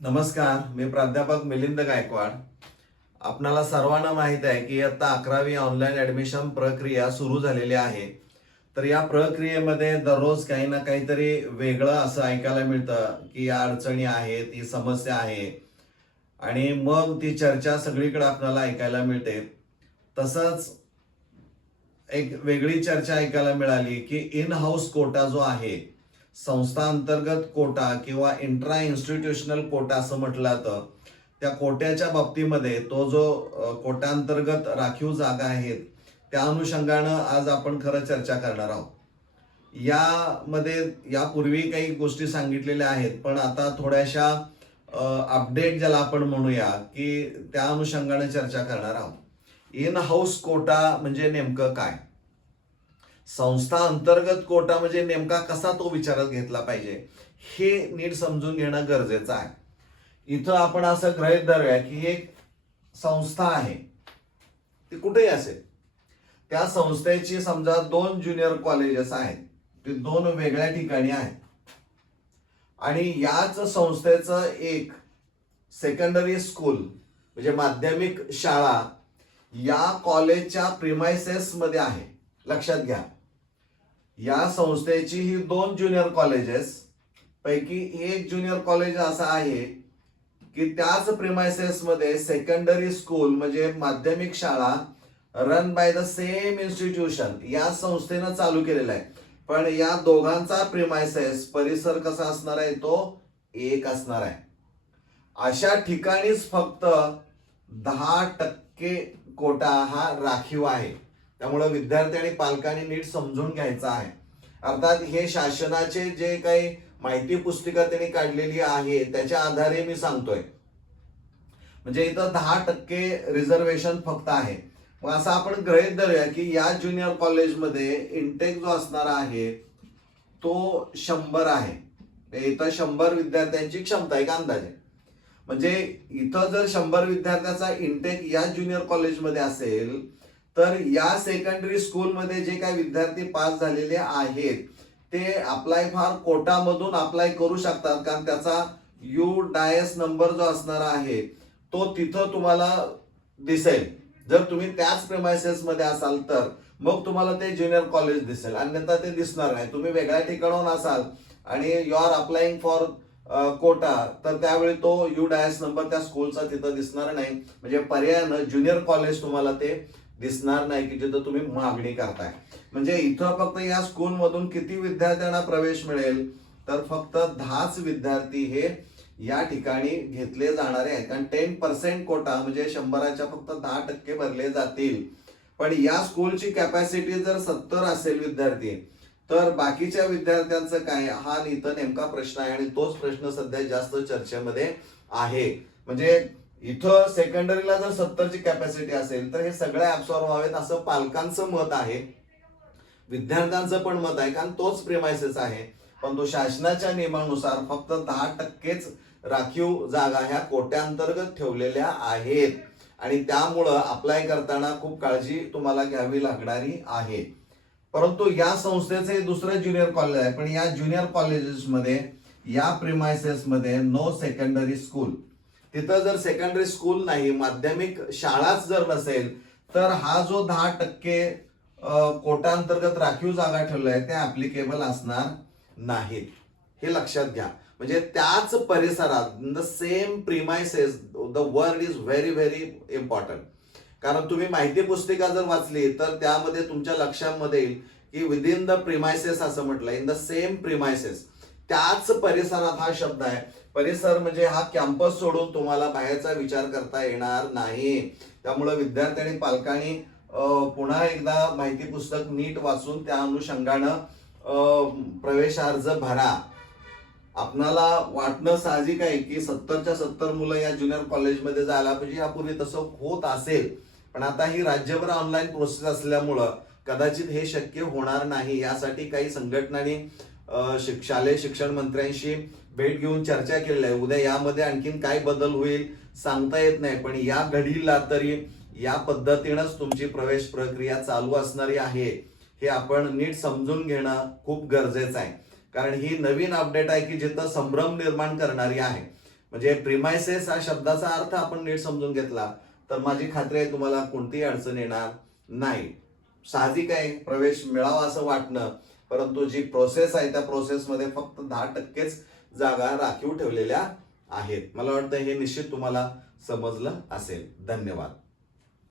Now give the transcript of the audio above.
नमस्कार, मी प्राध्यापक मिलिंद गायकवाड. आपणाला सर्वांना माहीत आहे की आता 11वी ऑनलाईन ऍडमिशन प्रक्रिया सुरू झालेली आहे. तर या प्रक्रियेमध्ये दररोज काही ना काहीतरी वेगळं असं ऐकायला मिळतं की या अडचणी आहेत, ही समस्या आहे आणि मग ती चर्चा सगळीकडे आपल्याला ऐकायला मिळते. तसंच एक वेगळी चर्चा ऐकायला मिळाली की इन हाऊस कोटा जो आहे, संस्था अंतर्गत कोटा किंवा इंट्रा इन्स्टिट्यूशनल कोटा असं म्हटलं जातं, त्या कोट्याच्या बाबतीमध्ये तो जो कोट्याअंतर्गत राखीव जागा आहेत त्या अनुषंगानं आज आपण खरं चर्चा करणार आहोत. यामध्ये यापूर्वी काही गोष्टी सांगितलेल्या आहेत, पण आता थोड्याशा अपडेट ज्याला आपण म्हणूया की त्या अनुषंगाने चर्चा करणार आहोत. इन हाऊस कोटा म्हणजे नेमकं काय, संस्था अंतर्गत कोटा म्हणजे नेमका कसा तो विचारात घेतला पाहिजे, हे नीट समजून घेणं गरजेचं आहे. इथं आपण असं गृहीत धरूया की एक संस्था आहे, ती कुठेही असेल, त्या संस्थेची समजा 2 ज्युनियर कॉलेजेस आहेत, ते 2 वेगळ्या ठिकाणी आहेत आणि याच संस्थेचं एक सेकंडरी स्कूल म्हणजे माध्यमिक शाळा या कॉलेजच्या प्रिमायसेस मध्ये आहे. लक्षात घ्या, या संस्थेची ही 2 ज्युनियर कॉलेजेस पैकी एक ज्युनियर कॉलेज असं आहे की त्याच प्रिमायसेस मध्ये सेकंडरी स्कूल म्हणजे माध्यमिक शाळा run by the same institution या संस्थेनं चालू केलेला आहे. पण या दोघांचा प्रिमायसेस परिसर कसा असणार आहे, तो एक असणार आहे. अशा ठिकाणीच फक्त 10% कोटा हा राखीव आहे. त्यामुळे विद्यार्थी आणि पालकांनी नीट समजून घ्यायचं आहे. अर्थात हे शासनाचे जे काही माहिती पुस्तिका त्यांनी काढलेली आहे त्याच्या आधारे मी सांगतोय. म्हणजे इथं 10% रिझर्वेशन फक्त आहे. मग असं आपण गृहीत धरूया की या ज्युनियर कॉलेजमध्ये इंटेक जो असणार आहे तो 100 आहे. इथं 100 विद्यार्थ्यांची क्षमता एक अंदाजे. म्हणजे इथं जर 100 विद्यार्थ्याचा इंटेक या ज्युनियर कॉलेजमध्ये असेल तर या सेकंडरी स्कूलमध्ये जे काही विद्यार्थी पास झालेले आहेत ते अप्लाय फॉर कोटामधून अप्लाय करू शकतात, कारण त्याचा UDAS नंबर जो असणार आहे तो तिथं तुम्हाला दिसेल. जर तुम्ही त्याच प्रिमायसेस मध्ये असाल तर मग तुम्हाला ते ज्युनियर कॉलेज दिसेल, अन्यथा ते दिसणार नाही. तुम्ही वेगळ्या ठिकाणाहून असाल आणि you are applying for quota तर त्यावेळी तो UDAS नंबर त्या स्कूलचा तिथं दिसणार नाही. म्हणजे पर्यायानं ज्युनियर कॉलेज तुम्हाला ते दिसणार नाही की जिथं तुम्ही मागणी करताय. म्हणजे इथं फक्त या स्कूल मधून किती विद्यार्थ्यांना प्रवेश मिळेल, तर फक्त 10च विद्यार्थी हे या ठिकाणी घेतले जाणारे आहेत. कारण 10% कोटा म्हणजे 100च्या फक्त 10% भरले जातील. पण या स्कूलची कॅपॅसिटी जर 70 असेल विद्यार्थी तर बाकीच्या विद्यार्थ्यांचं काय, हा इथं नेमका प्रश्न आहे आणि तोच प्रश्न सध्या जास्त चर्चेमध्ये आहे. म्हणजे इथं सेकंडरीला जर 70ची कॅपॅसिटी असेल तर हे सगळे ऍब्सॉर्ब व्हावेत असं पालकांचं मत आहे, विद्यार्थ्यांचं पण मत आहे, कारण तोच प्रिमायसेस आहे. पण तो शासनाच्या नियमानुसार फक्त 10%च राखीव जागा ह्या कोट्याअंतर्गत ठेवलेल्या आहेत आणि त्यामुळं अप्लाय करताना खूप काळजी तुम्हाला घ्यावी लागणारी आहे. परंतु या संस्थेचे दुसरं ज्युनियर कॉलेज आहे, पण या ज्युनियर कॉलेजेसमध्ये या प्रिमायसेस मध्ये नो सेकंडरी स्कूल. तिथं जर सेकंडरी स्कूल नाही, माध्यमिक शाळाच जर नसेल तर हा जो 10% कोटा अंतर्गत राखीव जागा ठेवलाय आहे त्या ऍप्लिकेबल असणार नाहीत. हे लक्षात घ्या. म्हणजे त्याच परिसरात the same premises, the word is very very important. कारण तुम्ही माहिती पुस्तिका जर वाचली तर त्यामध्ये तुमच्या लक्षामध्ये येईल की विदिन द प्रिमायसेस असं म्हटलंय, इन द सेम प्रिमायसेस. त्याच परिसरात हा शब्द आहे. परिसर म्हणजे हा कॅम्पस सोडून तुम्हाला बाहेरचा विचार करता येणार नाही. त्यामुळे विद्यार्थी आणि पालकांनी पुन्हा एकदा माहिती पुस्तक नीट वाचून त्या अनुषंगानं प्रवेश अर्ज भरा. आपणाला वाटणं साहजिक आहे की 70च्या 70 मुलं या ज्युनियर कॉलेजमध्ये जायला पाहिजे. यापूर्वी तसं होत असेल, पण आता ही राज्यभर ऑनलाईन प्रोसेस असल्यामुळं कदाचित हे शक्य होणार नाही. यासाठी काही संघटनांनी शालेय शिक्षण मंत्र्यांशी भेट घेऊन चर्चा केलेली आहे. उद्या यामध्ये आणखीन काय बदल होईल सांगता येत नाही, पण या घडीला तरी या पद्धतीनंच तुमची प्रवेश प्रक्रिया चालू असणारी आहे. हे आपण नीट समजून घेणं खूप गरजेचं आहे, कारण ही नवीन अपडेट आहे की जिथं संभ्रम निर्माण करणारी आहे. म्हणजे प्रिमायसेस हा शब्दाचा अर्थ आपण नीट समजून घेतला तर माझी खात्री आहे तुम्हाला कोणतीही अडचण येणार नाही. साहजिक आहे प्रवेश मिळावा असं वाटणं, परंतु जी प्रोसेस आहे त्या प्रोसेसमध्ये फक्त 10%च जागा राखीव ठेवलेल्या आहेत. मला वाटतं हे निश्चित तुम्हाला समजलं असेल. धन्यवाद.